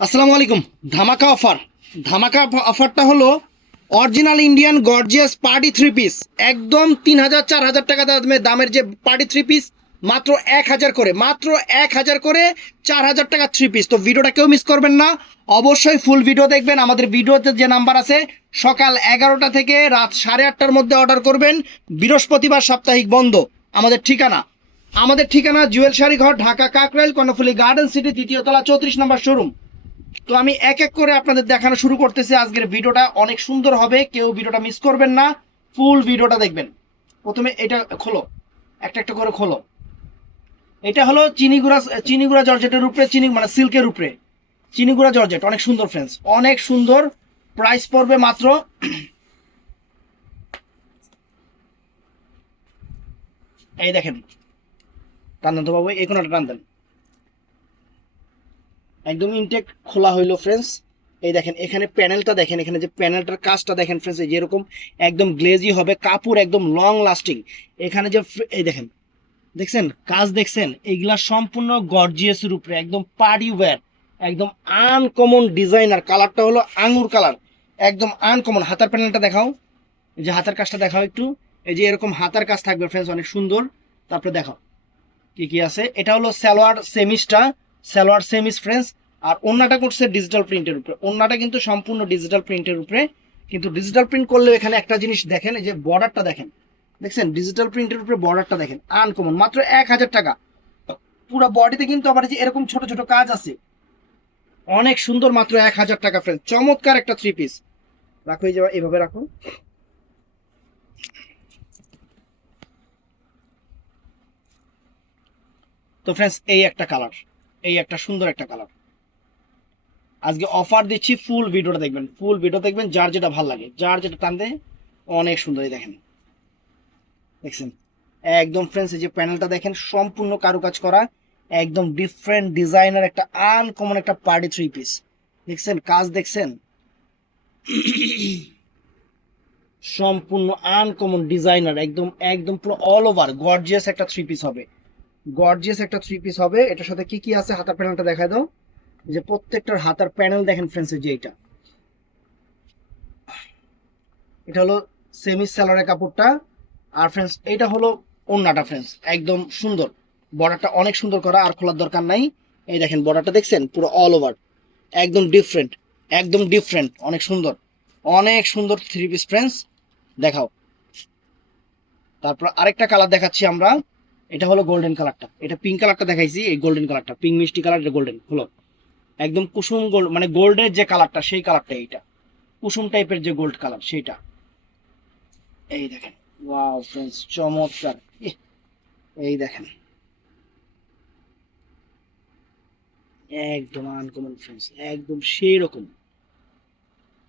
আসসালামু আলাইকুম। ধামাকা অফার। ধামাকা অফারটা হলো original Indian gorgeous party three piece. একদম 3,000 4,000 টাকা দামের যে পার্টি থ্রি পিস, মাত্র 1,000 করে, মাত্র 1,000 করে 4,000 টাকা থ্রি পিস। তো ভিডিওটা কেউ মিস করবেন না, অবশ্যই ফুল ভিডিও দেখবেন। আমাদের ভিডিওতে যে নাম্বার আছে, সকাল 11টা থেকে রাত 8:30টার মধ্যে অর্ডার করবেন। বৃহস্পতিবার সাপ্তাহিক বন্ধ। আমাদের ঠিকানা জুয়েল শাড়ি ঘর, ঢাকা কাকরাইল, কর্ণফুলী গার্ডেন সিটি, দ্বিতীয় তলা, 34 নম্বর শোরুম। তো আমি এক এক করে আপনাদের দেখানো শুরু করতেছি। আজকের ভিডিওটা অনেক সুন্দর হবে, কেউ ভিডিওটা মিস করবেন না, ফুল ভিডিওটা দেখবেন। প্রথমে এটা খোলো, একটা একটা করে খোলো। এটা হলো চিনিগুড়া জর্জেটের উপরে, মানে সিল্কের উপরে চিনিগুড়া জর্জেট। অনেক সুন্দর ফ্রেন্ডস, অনেক সুন্দর। প্রাইস পড়বে মাত্র, এই দেখেন, টান দেন তো বাবু, এই কোনটা টান দেন। একদম ইনটেক খোলা হইলো ফ্রেন্ডস। এই দেখেন, এখানে প্যানেলটা দেখেন, এখানে যে প্যানেলটার কাজটা দেখেন ফ্রেন্ডস, এই যেরকম একদম গ্লেজি হবে, কাপড় একদম লং লাস্টিং। এখানে যে এই দেখেন, দেখছেন কাজ, দেখছেন এইগুলা সম্পূর্ণ গর্জিয়াসের উপরে, একদম পার্টি ওয়্যার, একদম আনকমন ডিজাইনার। কালারটা হলো আঙ্গুর কালার, একদম আনকমন। হাতার প্যানেলটা দেখাও, এই যে হাতার কাজটা দেখাও একটু। এই যে এরকম হাতার কাজ থাকবে ফ্রেন্ডস, অনেক সুন্দর। তারপরে দেখাও কি কি আছে। এটা হলো সালোয়ার সেমিস ফ্রেন্ডস। আর ওন্নাটা করছে ডিজিটাল প্রিন্টের উপরে। ওন্নাটা কিন্তু সম্পূর্ণ ডিজিটাল প্রিন্টের উপরে। কিন্তু ডিজিটাল প্রিন্ট করলে এখানে একটা জিনিস দেখেন, এই যে বর্ডারটা দেখেন, দেখছেন ডিজিটাল প্রিন্টের উপরে বর্ডারটা দেখেন, আনকমন। মাত্র 1,000 টাকা। পুরো বডিতে কিন্তু আবার যে এরকম ছোট ছোট কাজ আছে, অনেক সুন্দর। মাত্র 1,000 টাকা ফ্রেন্ড, চমৎকার একটা থ্রি পিস। রাখো, এই যে এভাবে রাখো। তো ফ্রেন্ডস, এই একটা কালার, এই একটা সুন্দর একটা কালার। আজকে অফার দিচ্ছি, ফুল ভিডিওটা দেখবেন, ফুল ভিডিও দেখবেন, যার যেটা ভালো লাগে, যার যেটা টানবে। অনেক সুন্দর। এই দেখেন, দেখছেন একদম ফ্রেন্ডস, এই যে প্যানেলটা দেখেন, সম্পূর্ণ কারুকাজ করা, একদম ডিফারেন্ট ডিজাইনার একটা আনকমন একটা পার্টি থ্রি পিস। দেখছেন কাজ, দেখছেন সম্পূর্ণ আনকমন ডিজাইনার, একদম একদম পুরো অল ওভার গর্জিয়াস একটা থ্রি পিস হবে। গর্জিয়াস একটা থ্রি পিস হবে। এটার সাথে কি কি আছে, হাতার প্যানেলটা দেখা দাও। যে প্রত্যেকটার হাতার প্যানেল দেখেন ফ্রেন্ডস, যে এটা, এটা হলো সেমি সালোয়ারের কাপড়টা। আর ফ্রেন্ডস, এটা হলো ওন্নাটা ফ্রেন্ডস, একদম সুন্দর। বর্ডারটা অনেক সুন্দর করা, আর খোলার দরকার নাই। এই দেখেন বর্ডারটা, দেখছেন পুরো অল ওভার, একদম ডিফারেন্ট, একদম ডিফারেন্ট, অনেক সুন্দর, অনেক সুন্দর থ্রি পিস ফ্রেন্ডস। দেখাও। তারপর আরেকটা কালার দেখাচ্ছি আমরা। এটা হলো গোল্ডেন কালারটা, এটা পিঙ্ক কালারটা দেখাইছি, এই গোল্ডেন কালারটা, পিঙ্ক মিষ্টি কালার, এটা গোল্ডেন হলো। একদম কুসুম গোল্ড, মানে গোল্ডের যে কালারটা, সেই কালারটা এইটা, কুসুম টাইপের যে গোল্ড কালার সেইটা। এই দেখেন, ওয়াও ফ্রেন্ডস, চমৎকার। ইহ, এই দেখেন, একদম আনকমন ফ্রেন্ডস, একদম সেই রকম।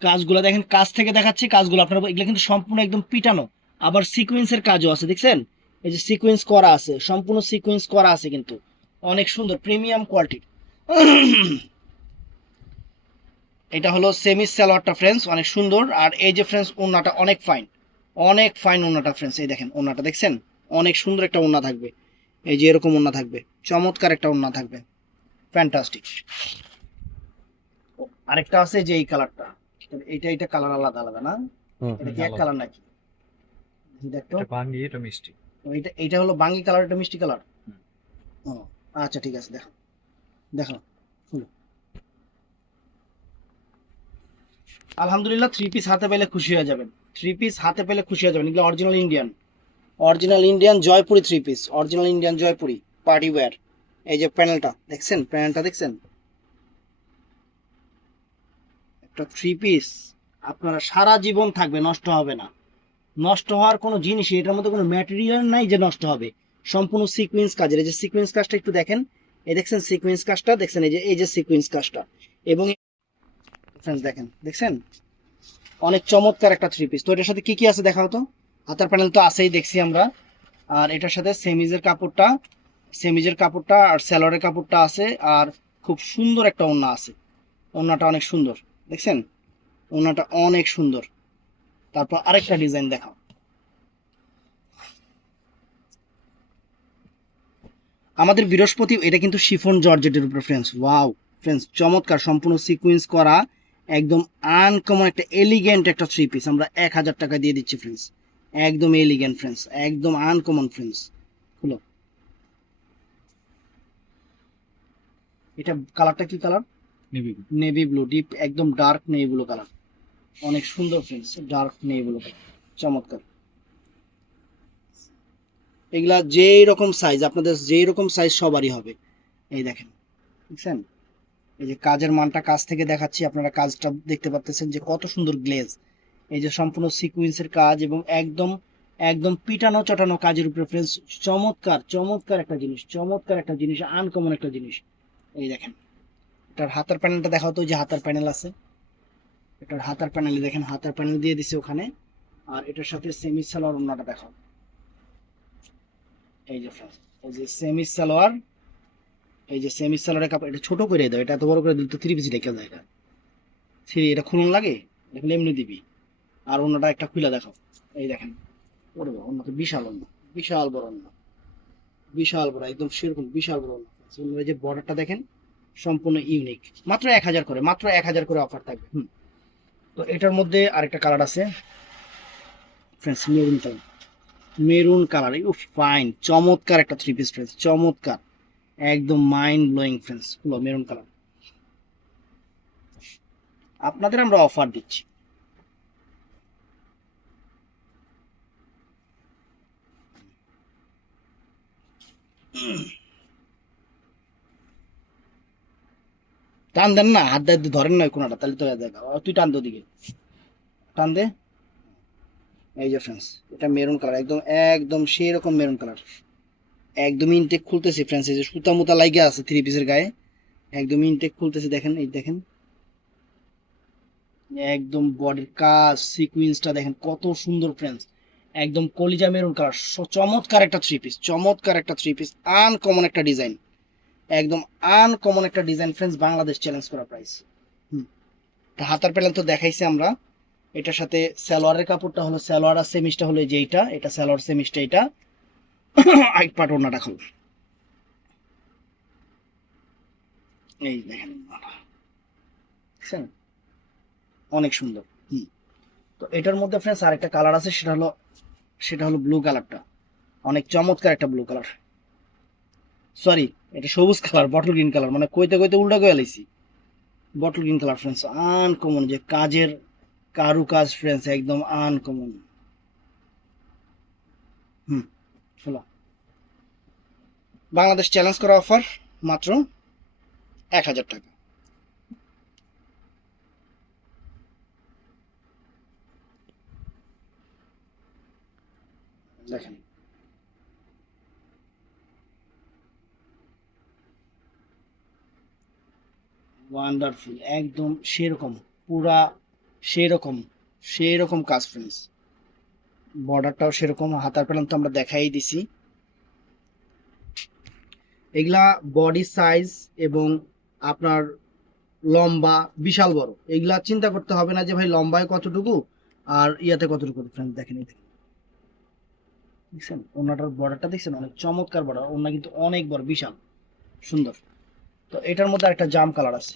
কাজগুলো দেখেন, কাজ থেকে দেখাচ্ছি কাজগুলো আপনারা, এগুলো কিন্তু সম্পূর্ণ একদম পিটানো। আবার সিকোয়েন্সের কাজও আছে, দেখছেন এই যে সিকোয়েন্স করা আছে, সম্পূর্ণ সিকোয়েন্স করা আছে কিন্তু, অনেক সুন্দর প্রিমিয়াম কোয়ালিটির। এটা হলো সেমি সালোয়ারটা ফ্রেন্ডস, অনেক সুন্দর। আর এই যে ফ্রেন্ডস, ওন্নাটা অনেক ফাইন, অনেক ফাইন ওন্নাটা ফ্রেন্ডস। এই দেখেন ওন্নাটা, দেখছেন অনেক সুন্দর একটা ওন্না থাকবে। এই যে এরকম ওন্না থাকবে, চমৎকার একটা ওন্না থাকবে, ফ্যান্টাস্টিক। আরেকটা আছে যে এই কালারটা, এইটা এটা কালার আলাদা আলাদা না? হুম এটা হুম কি এক আলাদা। কালার নাকি? দেখতো। এটা বাঙ্গি, এটা মিষ্টি। এইটা হলো বাঙ্গি কালার, এটা মিষ্টি কালার। হুম। ও আচ্ছা, ঠিক আছে, দেখো, দেখো। হুম। আলহামদুলিল্লাহ, থ্রি পিস হাতে পেলে খুশি হয়ে যাবেন, থ্রি পিস হাতে পেলে খুশি হয়ে যাবেন। এগুলো original Indian, original Indian Jaipuri three piece, original Indian Jaipuri party wear. এই যে প্যানেলটা দেখছেন, প্যানেলটা দেখছেন, একটা থ্রি পিস আপনারা সারা জীবন থাকবে, নষ্ট হবে না। নষ্ট হওয়ার কোনো জিনিসই, এটার মধ্যে কোনো ম্যাটেরিয়াল নাই যে নষ্ট হবে। সম্পূর্ণ সিকোয়েন্স কাজের। এই যে সিকোয়েন্স কাজটা একটু দেখেন, এই দেখছেন সিকোয়েন্স কাজটা, দেখছেন এই যে সিকোয়েন্স কাজটা। এবং ফ্রেন্ডস দেখেন, দেখছেন অনেক চমৎকার একটা থ্রি পিস। তো এটার সাথে কি কি আছে দেখাও তো। হাতার প্যানেল তো আছেই, দেখছি আমরা। আর এটার সাথে সেমিজের কাপড়টা আর সালোয়ারের কাপড়টা আছে। আর খুব সুন্দর একটা ওড়না আছে, ওড়নাটা অনেক সুন্দর, দেখছেন ওড়নাটা অনেক সুন্দর। তারপর আরেকটা ডিজাইন দেখাও। আমাদের বৃহস্পতি, এটা কিন্তু শিফন জর্জেটের উপর ফ্রেন্ডস, ওয়াও, ফ্রেন্ডস চমৎকার সম্পূর্ণ সিকোয়েন্স করা একদম আনকমন একটা এলিগেন্ট একটা থ্রি পিস আমরা 1000 টাকা দিয়ে দিচ্ছি ফ্রেন্ডস। একদম এলিগেন্ট ফ্রেন্ডস, একদম আনকমন ফ্রেন্ডস। হলো এটা কালারটা কি কালার? নেভি ব্লু, ডিপ একদম ডার্ক নেভি ব্লু কালার, অনেক সুন্দর friends, dark navy blue colour, চমৎকার। এগুলা যেই রকম সাইজ আপনাদের, যেই রকম সাইজ সবারই হবে। এই দেখেন, দেখছেন এই যে কাজের মানটা কাছ থেকে দেখাচ্ছি, আপনারা কাজটা দেখতে পাচ্ছেন যে কত সুন্দর গ্লেজ। এই যে সম্পূর্ণ সিকুয়েন্সের কাজ এবং একদম একদম পিটানো চটানো কাজের উপরে ফ্রেন্ডস, চমৎকার চমৎকার একটা জিনিস, চমৎকার একটা জিনিস, আনকমন একটা জিনিস। এই দেখেন এটার হাতার প্যানেলটা দেখাও তো, যে হাতার প্যানেল আছে, এটার হাতার প্যানেলে দেখেন, হাতার প্যানেল দিয়ে দিছে ওখানে। আর এটার সাথে সেমি সালোয়ার ওড়নাটা দেখাও। এই যে ফ্রেন্ডস, এই যে সেমি সালোয়ার, এই যে সেমি সালোয়ারের কাপড়, এটা ছোট করে দাও, এটা এত বড় করে দিলে তো 3 পিস রেখে যায়, এটা থ্রি, এটা খুলন লাগে, দেখলে এমনি দিবি। আর অন্যটা একটা খুলে দেখাও। এই দেখেন, ওরে বাবা, অন্য তো বিশাল অন্য, বিশাল বড় অন্য, বিশাল বড়, একদম সেরকম বিশাল বড় অন্য। অন্যের যে বর্ডারটা দেখেন সম্পূর্ণ ইউনিক, মাত্র 1000 করে, মাত্র 1000 করে অফার থাকবে। তো এটার মধ্যে আরেকটা কালার আছে friends, maroon colour, maroon colour, ইউ ফাইন, চমৎকার একটা থ্রি পিস ফ্রেন্ডস, চমৎকার, একদম মাইন্ড ব্লোয়িং ফ্রেন্ডস। হলো মেরুন কালার, আপনাদের আমরা অফার দিচ্ছি। টান দেন না, হাত দিয়ে ধরেন না কোনটা, তাহলে তো দেখা, তুই টান দো দিকে, টান দে। এই যে ফ্রেন্ডস, এটা মেরুন কালার, একদম একদম সেই রকম মেরুন কালার, একদম ইনটেক খুলতেছি ফ্রেন্ডস। এই যে সুতা মুতা লাগিয়ে আছে থ্রি পিসের গায়ে, একদম ইনটেক খুলতেছি, দেখেন এই দেখেন, একদম বডির কাজ সিকুয়েন্সটা দেখেন কত সুন্দর ফ্রেন্ডস, একদম কলিজা মেরুন কালার, চমৎকার একটা থ্রি পিস, চমৎকার একটা থ্রি পিস, আনকমন একটা ডিজাইন, একদম আনকমন একটা ডিজাইন ফ্রেন্ডস, বাংলাদেশ চ্যালেঞ্জ করা প্রাইস। হাতার প্যানেল তো দেখাইছি আমরা। এটার সাথে সালোয়ারের কাপড়টা হলো, সালোয়ার আর সেমিসটা হলো যে এইটা, এটা সালোয়ার সেমিসটা, এটা আইট পাট ওড়নাটা খুল, এই দেখেন দেখছেন, অনেক সুন্দর। তো এটার মধ্যে ফ্রেন্ডস আরেকটা কালার আছে, সেটা হলো ব্লু কালারটা, অনেক চমৎকার একটা ব্লু কালার, সরি এটা সবুজ কালার, বটল গ্রিন কালার, মানে কইতে কইতে উল্টা কয়ে লাইছি, bottle green colour friends, uncommon যে কাজের কারু কাজ ফ্রেন্ডস, একদম আনকমন। চলো, বাংলাদেশ চ্যালেঞ্জ করা অফার, মাত্র 1000 টাকা। দেখেন ওয়ান্ডারফুল, একদম সেরকম, পুরা সেরকম, সেরকম কাজ ফ্রেন্ডস, বর্ডারটাও সেরকম, হাতার প্যানেল তো আমরা দেখাই দিছি। এগুলা বডি সাইজ এবং আপনার লম্বা বিশাল বড়, এগুলা চিন্তা করতে হবে না যে ভাই লম্বায় কতটুকু আর ইয়াতে কতটুকু। ফ্রেন্ডস দেখেন, এই দেখেন, দেখছেন ওনাটার বর্ডারটা দেখছেন, অনেক চমৎকার বর্ডার, ওনা কিন্তু অনেক বড়, বিশাল সুন্দর। তো এটার মধ্যে আরেকটা জাম কালার আছে,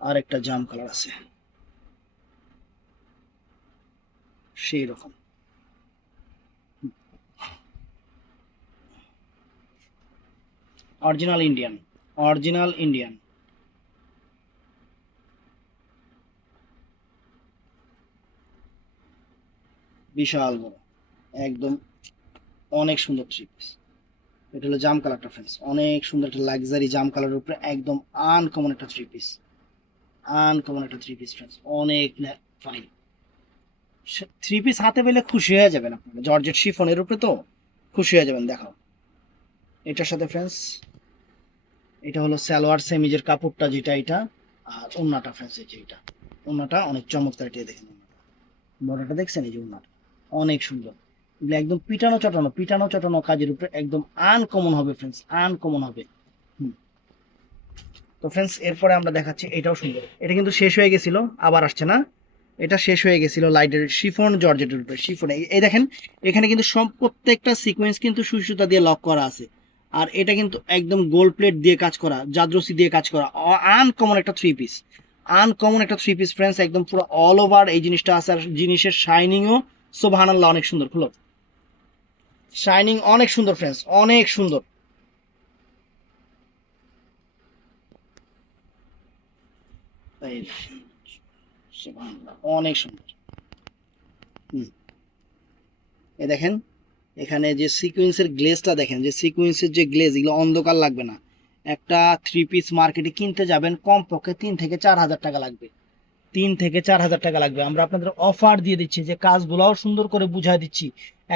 আরেকটা জাম কালার আছে সেই রকম, অরিজিনাল ইন্ডিয়ান, অরিজিনাল ইন্ডিয়ান, বিশাল বড়, একদম অনেক সুন্দর থ্রি পিস। এটা হলো জাম কালারটা ফ্রেন্ডস, অনেক সুন্দর একটা লাক্সারি জাম কালারের উপরে একদম আনকমন একটা থ্রি পিস, আনকমন একটা থ্রি পিস ফ্রেন্ডস, অনেক ফাইন থ্রি পিস, হাতে পেলে খুশি হয়ে যাবেন আপনারা, জর্জেট শিফনের উপরে তো খুশি হয়ে যাবেন। দেখাও এটার সাথে ফ্রেন্ডস, এটা হলো সালোয়ার সেমিজের কাপড়টা যেটা, এটা আর ওন্নাটা ফ্রেন্ডস, এই যে এটা ওন্নাটা অনেক চমৎকার, এটা দেখেন বড়টা দেখছেন, এই যে ওন্নাটা অনেক সুন্দর, এগুলো একদম পিটানো চটানো, পিটানো চটানো কাজের উপরে একদম আনকমন হবে ফ্রেন্ডস, আনকমন হবে। তো ফ্রেন্ডস এরপরে আমরা দেখাচ্ছি, এটাও সুন্দর, এটা কিন্তু শেষ হয়ে গেছিল, আবার আসছে না, এটা শেষ হয়ে গেছিল লাইটের শিফন জর্জেটের উপরে, শিফন এই দেখেন, এখানে কিন্তু সব প্রত্যেকটা সিকোয়েন্স কিন্তু সুই সুতা দিয়ে লক করা আছে, আর এটা কিন্তু একদম গোল্ড প্লেট দিয়ে কাজ করা, জাদ্রসি দিয়ে কাজ করা, আনকমন একটা থ্রি পিস, আনকমন একটা থ্রি পিস ফ্রেন্ডস, একদম পুরো অল ওভার এই জিনিসটা আছে। আর জিনিসের শাইনিংও সুবহানাল্লাহ অনেক সুন্দর, খুলো, শাইনিং অনেক সুন্দর ফ্রেন্ডস, অনেক সুন্দর। এই সুবহানাল্লাহ, অনেক সুন্দর। হুম, এই দেখেন এখানে যে সিকোয়েন্সের গ্লেজটা দেখেন, যে সিকোয়েন্সের যে গ্লেজ, এগুলো অন্ধকার লাগবে না। একটা থ্রি পিস মার্কেটে কিনতে যাবেন কমপক্ষে 3 থেকে 4 হাজার টাকা লাগবে, 3 থেকে 4 হাজার টাকা লাগবে। আমরা আপনাদের অফার দিয়ে দিচ্ছি, যে কাজগুলোও সুন্দর করে বুঝাই দিচ্ছি,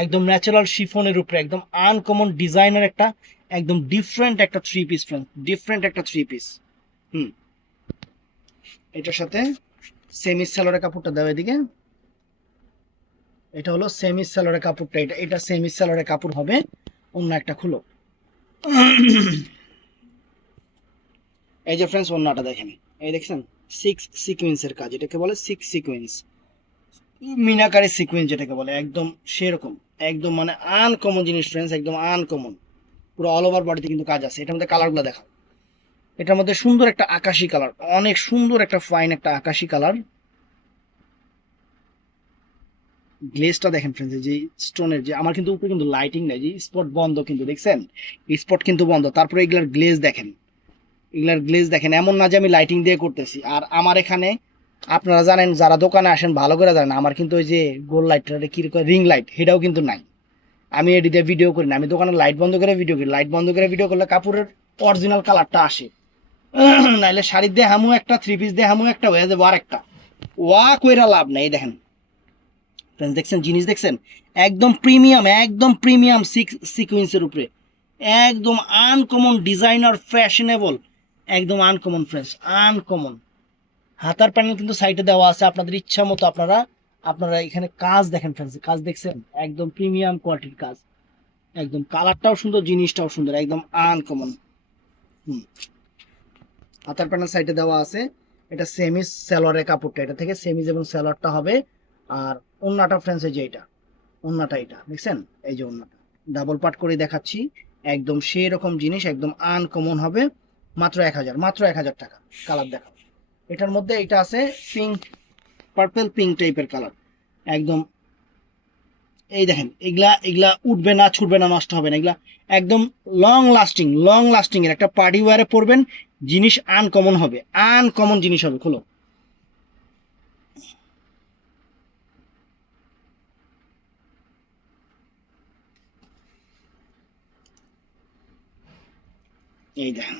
একদম ন্যাচারাল শিফনের উপরে একদম আনকমন ডিজাইনের একটা, একদম ডিফারেন্ট একটা থ্রি পিস ফ্রেন্ড, ডিফারেন্ট একটা থ্রি পিস। হুম, এটার সাথে সেমি সালোয়ারের কাপড়টা দেওয়া এদিকে, এটা হলো সেমি সালোয়ারের কাপড়টা, এটা এটা সেমি সালোয়ারের কাপড় হবে। অন্য একটা খুলো। এই যে ফ্রেন্ডস ওন্নাটা দেখেন, এই দেখছেন 6 সিকোয়েন্সের কাজ, এটাকে বলে 6 সিকোয়েন্স, মিনাকারি সিকোয়েন্স যেটাকে বলে, একদম সেরকম, একদম মানে আনকমন জিনিস ফ্রেন্ডস, একদম আনকমন। পুরো অল ওভার বডিতে কিন্তু কাজ আছে। এটার মধ্যে কালারগুলো দেখাও। এটার মধ্যে সুন্দর একটা আকাশি কালার, অনেক সুন্দর একটা ফাইন একটা আকাশি কালার। গ্লেজটা দেখেন ফ্রেন্ডস, যে স্টোনের যে, আমার কিন্তু উপরে কিন্তু লাইটিং নেই, যে স্পট বন্ধ কিন্তু, দেখছেন স্পট কিন্তু বন্ধ, তারপরে এগুলার গ্লেজ দেখেন, এগুলার গ্লেজ দেখেন, এমন না যে আমি লাইটিং দিয়ে করতেছি। আর আমার এখানে আপনারা জানেন, যারা দোকানে আসেন ভালো করে জানেন, আমার কিন্তু ওই যে গোল লাইটটা কি রিং লাইট, সেটাও কিন্তু নাই। আমি এডি দিয়ে ভিডিও করি না, আমি দোকানের লাইট বন্ধ করে ভিডিও করি। লাইট বন্ধ করে ভিডিও করলে কাপড়ের অরিজিনাল কালারটা আসে। নাইলে শাড়ি দিয়ে হামু একটা, থ্রি পিস দিয়ে হামু একটা, হয়ে যাবো আর একটা, ওয়া কইরা লাভ নাই। দেখেন ফ্রেন্ডস, দেখছেন জিনিস দেখছেন, একদম প্রিমিয়াম, একদম প্রিমিয়াম সিকুয়েন্সের উপরে, একদম আনকমন ডিজাইনার ফ্যাশনেবল, একদম আনকমন ফ্রেন্ডস, আনকমন। হাতার প্যানেল কিন্তু সাইডে দেওয়া আছে, আপনাদের ইচ্ছা মতো আপনারা, আপনারা এখানে কাজ দেখেন ফ্রেন্ডস, কাজ দেখছেন একদম প্রিমিয়াম কোয়ালিটির কাজ, একদম কালারটাও সুন্দর, জিনিসটাও সুন্দর, একদম আনকমন। হুম, হাতার প্যানেল সাইডে দেওয়া আছে। এটা সেমিস সালোয়ারের কাপড়টা, এটা থেকে সেমিস এবং সালোয়ারটা হবে। আর ওন্নাটা ফ্রেন্ডস, এই যে এটা ওন্নাটা, এটা দেখছেন, এই যে ওন্নাটা ডাবল পাট করে দেখাচ্ছি, একদম সেই রকম জিনিস, একদম আনকমন হবে। মাত্র 1000, মাত্র 1000 টাকা। কালার দেখাও। এটার মধ্যে এটা আছে পিঙ্ক, পার্পল পিঙ্ক টাইপের কালার, একদম এই দেখেন, এগুলা এগুলা উঠবে না, ছুটবে না, নষ্ট হবে না, এগুলা একদম লং লাস্টিং, লং লাস্টিং এর একটা পার্টি ওয়ারে পরবেন, জিনিস আনকমন হবে, আনকমন জিনিস হবে। খোলো, এই দেখেন,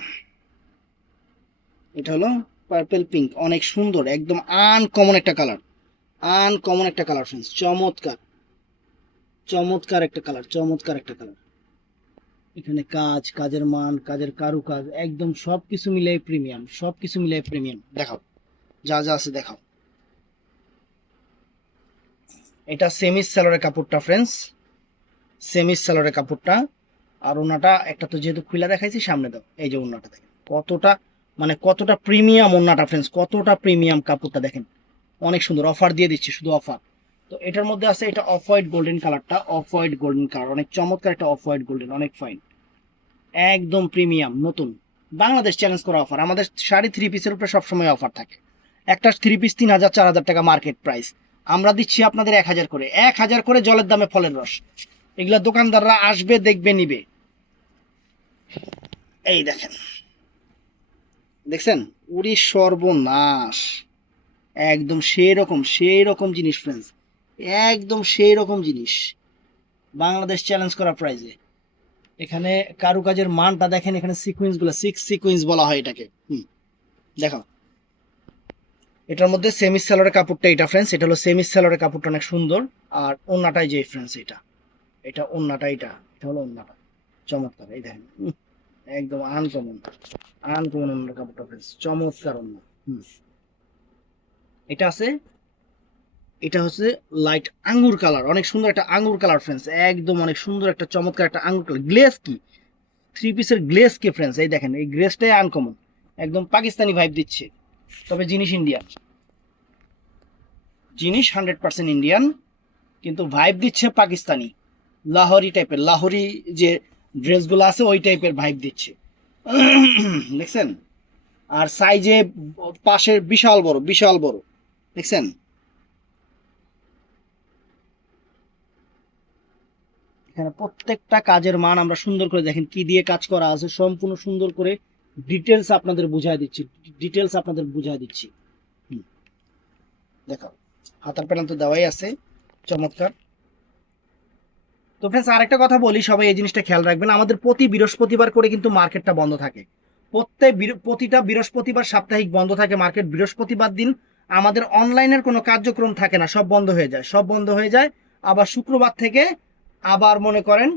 এটা হলো পার্পল পিঙ্ক, অনেক সুন্দর, একদম আনকমন একটা কালার, আনকমন একটা কালার ফ্রেন্ডস, চমৎকার, চমৎকার একটা কালার, চমৎকার একটা কালার। এখানে কাজ, কাজের মান, কাজের কারুকাজ, একদম সবকিছু মিলাই প্রিমিয়াম, সবকিছু মিলাই প্রিমিয়াম। দেখাও, যা যা আছে দেখাও। এটা সেমিস সালোয়ারের কাপড়টা ফ্রেন্ডস, সেমিস সালোয়ারের কাপড়টা। আর ওনাটা একটা তো যেহেতু খুলে দেখাইছি, সামনে দাও, এই যে ওনাটা দেখেন কতটা, মানে কতটা প্রিমিয়াম ওনাটা ফ্রেন্ডস, কতটা প্রিমিয়াম কাপড়টা দেখেন, অনেক সুন্দর। অফার দিয়ে দিচ্ছি, শুধু অফার। তো এটার মধ্যে আছে এটা অফ হোয়াইট গোল্ডেন কালারটা, অফ হোয়াইট গোল্ডেন কালার, অনেক চমৎকার একটা অফ হোয়াইট গোল্ডেন, অনেক ফাইন, একদম প্রিমিয়াম নতুন, বাংলাদেশ চ্যালেঞ্জ করা অফার। আমাদের শাড়ি থ্রি পিসের উপরে সবসময় অফার থাকে। একটা থ্রি পিস 3000 4000 টাকা মার্কেট প্রাইস, আমরা দিচ্ছি আপনাদের 1000 করে, 1000 করে, জলের দামে ফলের রস। এগুলা দোকানদাররা আসবে, দেখবে, নিবে। এই দেখেন, দেখছেন, উড়ি সর্বনাশ, একদম সেই রকম, সেই রকম জিনিস ফ্রেন্ডস, একদম সেই রকম জিনিস, বাংলাদেশ চ্যালেঞ্জ করা প্রাইজে। এখানে কারুকাজের মানটা দেখেন, এখানে সিকোয়েন্স গুলো 6 সিকোয়েন্স বলা হয় এটাকে। দেখাও। এটার মধ্যে সেমি সালোয়ারের কাপড়টা, এটা ফ্রেন্ডস, এটা হলো সেমি সালোয়ারের কাপড়টা, অনেক সুন্দর। আর ওন্নাটাই যে ফ্রেন্ডস, এটা এটা ওন্নাটা, এটা এটা হলো ওন্নাটা, চমৎকার। এই দেখেন, একদম আনকমন, আনকমন ওন্নার কাপড়টা ফ্রেন্ডস, চমৎকার ওন্না। এটা আছে, এটা হচ্ছে লাইট আঙ্গুর কালার, অনেক সুন্দর একটা আঙ্গুর কালার ফ্রেন্ডস, একদম অনেক সুন্দর একটা চমৎকার একটা আঙ্গুর কালার। গ্লেজ কি, থ্রি পিসের গ্লেজ কি ফ্রেন্ডস, এই দেখেন, এই গ্লেজটাই আনকমন, একদম পাকিস্তানি ভাইব দিচ্ছে। তবে জিনিস ইন্ডিয়ান, জিনিস 100% ইন্ডিয়ান, কিন্তু ভাইব দিচ্ছে পাকিস্তানি, লাহোরি টাইপের, লাহোরি যে ড্রেসগুলো আছে ওই টাইপের ভাইব দিচ্ছে। দেখছেন? আর সাইজে পাশের বিশাল বড়, বিশাল বড়, দেখছেন? এখানে প্রত্যেকটা কাজের মান আমরা সুন্দর করে দেখেন কি দিয়ে কাজ করা আছে, সম্পূর্ণ সুন্দর করে ডিটেলস আপনাদের বুঝাই দিচ্ছি, ডিটেলস আপনাদের বুঝাই দিচ্ছি। হুম, দেখো হাতার প্যানেল তো দেওয়াই আছে, চমৎকার। তো ফ্রেন্ডস আরেকটা কথা বলি, সবাই এই জিনিসটা খেয়াল রাখবেন, আমাদের প্রতি বৃহস্পতিবার করে কিন্তু মার্কেটটা বন্ধ থাকে। প্রতিটা বৃহস্পতিবার সাপ্তাহিক বন্ধ থাকে মার্কেট। বৃহস্পতিবার দিন আমাদের অনলাইনের কোনো কার্যক্রম থাকে না, সব বন্ধ হয়ে যায়, সব বন্ধ হয়ে যায়। আবার শুক্রবার থেকে আবার মনে করেন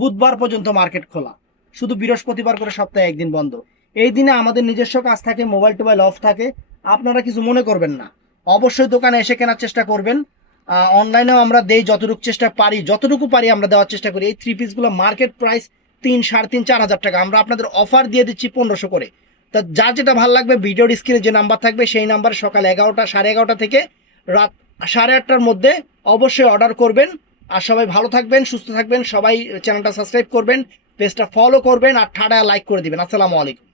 বুধবার পর্যন্ত মার্কেট খোলা, শুধু বৃহস্পতিবার করে সপ্তাহে একদিন বন্ধ। এই দিনে আমাদের নিজস্ব কাজ থাকে, মোবাইল টোবাইল অফ থাকে, আপনারা কিছু মনে করবেন না, অবশ্যই দোকানে এসে কেনার চেষ্টা করবেন। অনলাইনেও আমরা দেই যতটুকু চেষ্টা পারি, যতটুকু পারি আমরা দেওয়ার চেষ্টা করি। এই থ্রি পিসগুলো মার্কেট প্রাইস 3, 3.5, 4 হাজার টাকা, আমরা আপনাদের অফার দিয়ে দিচ্ছি 1500 করে। তা যার যেটা ভালো লাগবে ভিডিওর স্ক্রিনে যে নাম্বার থাকবে সেই নাম্বারে সকাল 11টা, 11:30 থেকে রাত 8:30টার মধ্যে অবশ্যই অর্ডার করবেন। আর সবাই ভালো থাকবেন, সুস্থ থাকবেন, সবাই চ্যানেলটা সাবস্ক্রাইব করবেন, পেজটা ফলো করবেন, আর ঠাডা লাইক করে দিবেন। আসসালামু আলাইকুম।